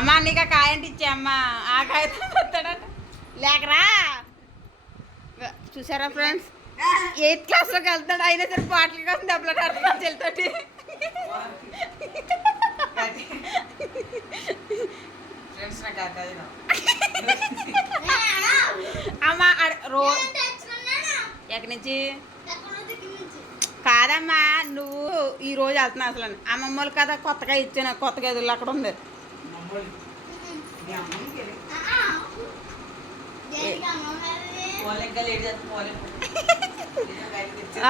అమ్మ నీకు ఆ కాయ అంటే ఇచ్చే అమ్మ. ఆ కాయతో వస్తాడట లేకరా. చూసారా ఫ్రెండ్స్? ఎయిత్ క్లాస్లోకి వెళ్తాడు అయినా సరే పాటలు కోసం దెబ్బలు ఆడుతున్నాడు అమ్మ రో ఎక్కడి నుంచి? కాదమ్మా నువ్వు ఈ రోజు వెళ్తున్నావు అసలు అమ్మమ్మ వాళ్ళు కదా కొత్తగా ఇచ్చాను కొత్త గదులు అక్కడ ఉంది.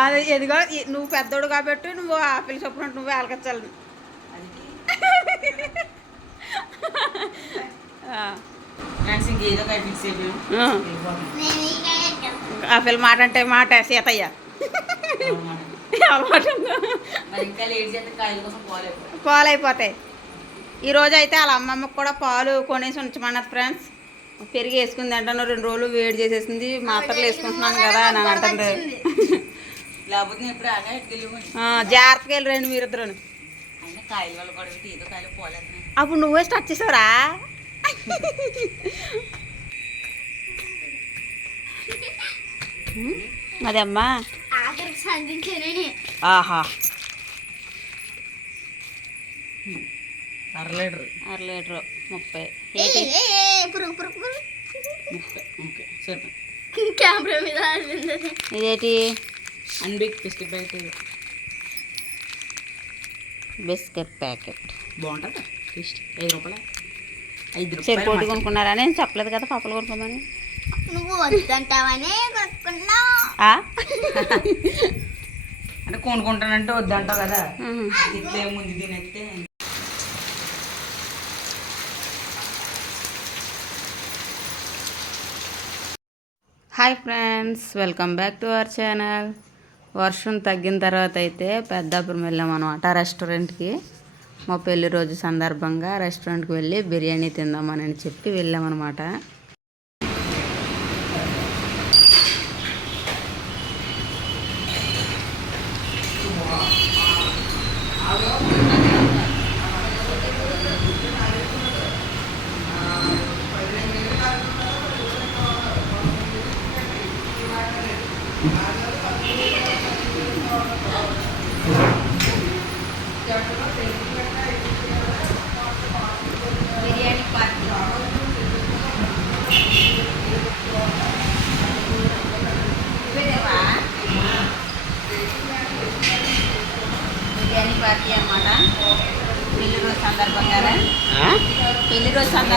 అది ఎదిగో నువ్వు పెద్దోడు కాబట్టి నువ్వు ఆపిల్ చొప్పున నువ్వు వెళ్ళకొచ్చాలి ఆ. ఫ్రెండ్స్ ఇంకేదో కాయ ఫిక్స్ అయిపోయాం ఆ. ఆపిల్ మాట అంటే మాట సీతయ్య. అలవాటు. ఈరోజు అయితే వాళ్ళ అమ్మమ్మకి కూడా పాలు కొనేసి ఉంచమన్నది ఫ్రెండ్స్. పెరిగి వేసుకుంది అంటాను రెండు రోజులు వేడి చేసేసింది మాత్రలు వేసుకుంటున్నాను కదా అని అంటుంది ఆ, జాగ్రత్తగా వెళ్ళి రండి మీరిద్దరు అప్పుడు నువ్వే స్టార్ట్ చేసావురా? అదమ్మా సంధించానని ఆహా. అర లీటర్. అర లీటరు ముప్పై. ఓకే కెమెరా మీద. ఇదేటి? Unibic biscuit packet biscuit packet. బాగుంటుందా? టేస్ట్ ఐదు రూపాయలు? ఐదు రూపాయలు ఒకటి కొనుక్కున్నారా? నేను చెప్పలేదు కదా పప్పులు కొనుక్కోమని. నువ్వు వద్దంటావని కొనుక్కున్నావు ఆ? అంటే కొనుక్కుంటానంటే వద్దంటావు కదా. ఇట్లే ముందు తినేస్తే hi friends welcome back to our channel. వర్షం తగ్గిన తర్వాత అయితే పెద్దాపురం వెళ్ళాం అనమాట రెస్టారెంట్కి. మా పెళ్ళి రోజు సందర్భంగా రెస్టారెంట్కి వెళ్ళి బిర్యానీ తిందామని చెప్పి వెళ్ళామన్నమాట బిర్యానీ పార్టీ బిర్యానీ పార్టీ అనమాట పెళ్ళి రోజు సందర్భంగానే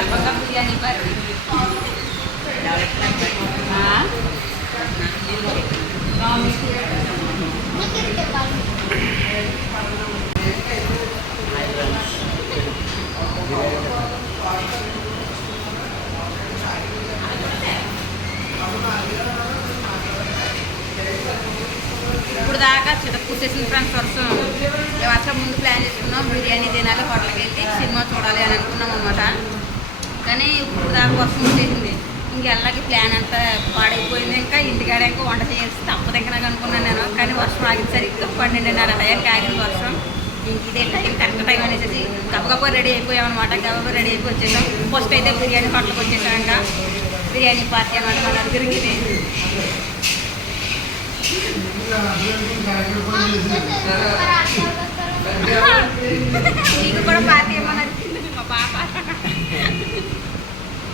పెళ్ళి బిర్యానీ పార్టీ ఇప్పుడు దాకా చితక్కుసేసిన ఫ్రెండ్స్ వర్షం. వర్షం ముందు ప్లాన్ చేసుకున్నాం. బిర్యానీ తినాలి హోటల్కి వెళ్ళి సినిమా చూడాలి అని అనుకున్నాం అనమాట కానీ ఇప్పుడు దాకా వర్షం వచ్చేసింది ఇంకెళ్ళకి ప్లాన్ అంతా పాడైపోయింది. ఇంకా ఇంటికాడ ఇంకా వంట చేసి తప్పదు ఇంకా నాకు అనుకున్నాను నేను. కానీ వర్షం ఆగింది సరిగ్గా పన్నెండున్నర టైంకి ఆగింది వర్షం. ఇంక ఇదే టైం కరెక్ట్ టైం అనేసి గబగబా రెడీ అయిపోయాం అనమాట గబగబా రెడీ అయిపోయి వచ్చేసాం. ఫస్ట్ అయితే బిర్యానీ హోటల్కి వచ్చేసాం ఇంకా. బిర్యానీ పార్టీ అనమాట మన నలుగురికి. ఇది నీకు కూడా పార్టీ ఏమన్నా మా పాప.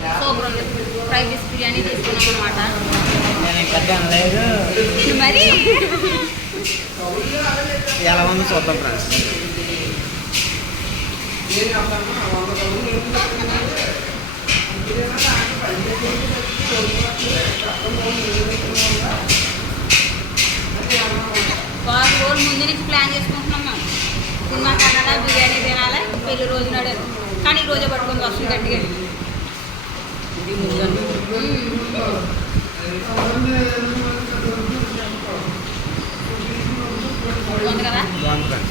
ఫ్రై పీస్ బిర్యానీ తీసుకున్నాం అనమాట మరి? ఎలా ఉందో చూద్దాం ఫ్రెండ్స్. వారం రోజులు ముందు నుంచి ప్లాన్ చేసుకుంటున్నాం మేము. సినిమా కన్నాడా బిర్యానీ తినాలి పెళ్ళి రోజు నాడు కానీ ఈ రోజే పట్టుకొని వస్తుంది గట్టిగా. ఉంది కదా బాగుంది ఫ్రెండ్స్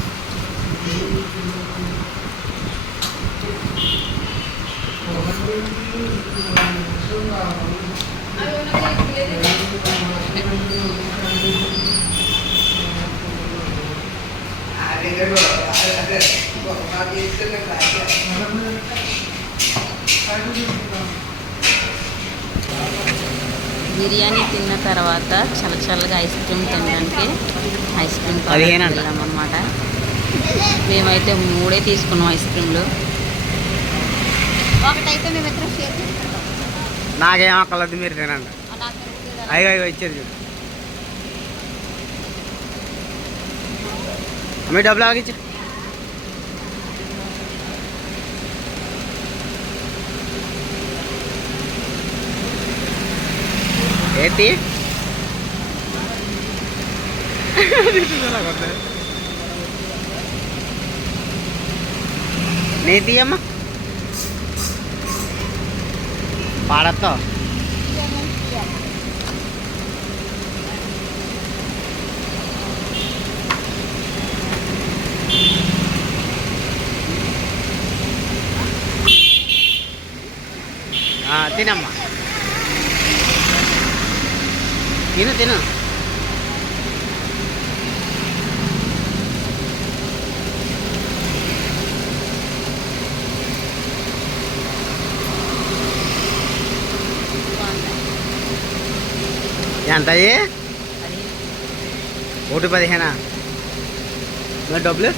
బిర్యానీ తిన్న తర్వాత చల్ల చల్లగా ఐస్ క్రీమ్ తినడానికి ఐస్ క్రీమ్. వెళ్ళామన్నమాట మేమైతే మూడే తీసుకున్నాం ఐస్ క్రీమ్లు. ఒకటైతే షేర్ చేసుకుంటాం. నాకేం అక్కర్లేదు మీరు తినండి. అయ్యో అయ్యో ఇచ్చారు చూడు. మీ డబ్బులు ఆగిచ్చు. ఏంటి? నేతి తీయమ్మా పాడతో ఆ, తినమ్మా. తిను తిను ఎంత అయ్యి ఒకటి పదిహేనా మరి డబ్బులు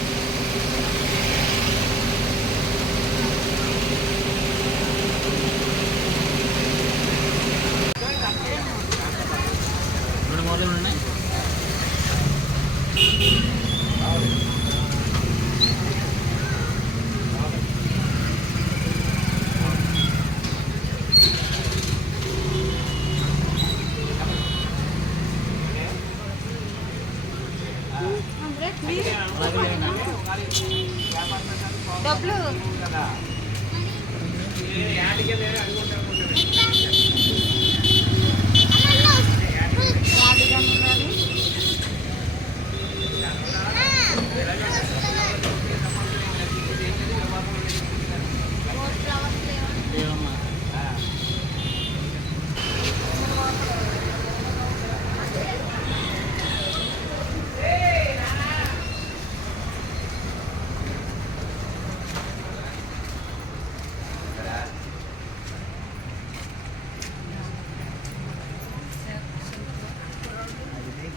డబ్బులు.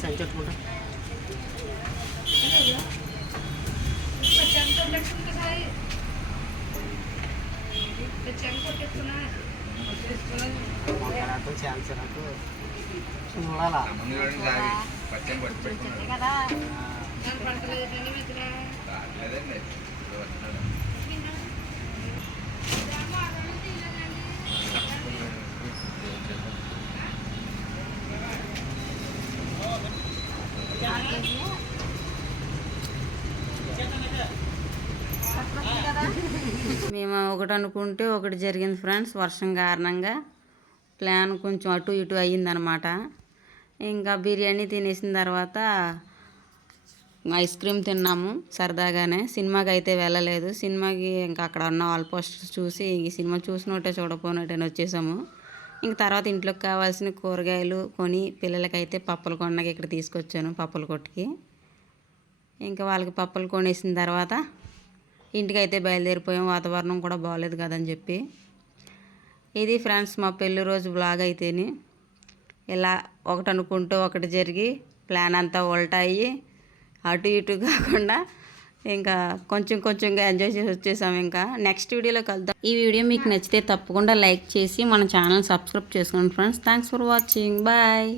అలాగే సంచెట్టుకుంటా ఛాన్స్ నాకు చూడాలా వచ్చేది కదా మేము ఒకటి అనుకుంటే ఒకటి జరిగింది ఫ్రెండ్స్ వర్షం కారణంగా. ప్లాన్ కొంచెం అటు ఇటు అయ్యిందనమాట. ఇంకా బిర్యానీ తినేసిన తర్వాత ఐస్ క్రీమ్ తిన్నాము సరదాగానే. సినిమాకి అయితే వెళ్ళలేదు. సినిమాకి ఇంకా అక్కడ ఉన్న వాల్ పోస్టర్స్ చూసి ఈ సినిమా చూసినట్టే చూడపోనట్టని వచ్చేసాము. ఇంక తర్వాత ఇంట్లోకి కావాల్సిన కూరగాయలు కొని పిల్లలకైతే పప్పుల కొండకి ఇక్కడ తీసుకొచ్చాను పప్పుల కొట్టుకి. ఇంకా వాళ్ళకి పప్పులు కొనేసిన తర్వాత ఇంటికైతే బయలుదేరిపోయాం. వాతావరణం కూడా బాగాలేదు కదని చెప్పి. ఇది ఫ్రెండ్స్ మా పెళ్ళి రోజు బ్లాగ్ అయితేని. ఇలా ఒకటి అనుకుంటూ ఒకటి జరిగి ప్లాన్ అంతా ఉల్టా అయ్యి అటు ఇటు కాకుండా ఇంకా కొంచెం కొంచెంగా ఎంజాయ్ చేసి వచ్చేసాం ఇంకా. నెక్స్ట్ వీడియోలో కలుద్దాం. ఈ వీడియో మీకు నచ్చితే తప్పకుండా లైక్ చేసి మన ఛానల్ సబ్స్క్రైబ్ చేసుకోండి friends. Thanks for watching. Bye.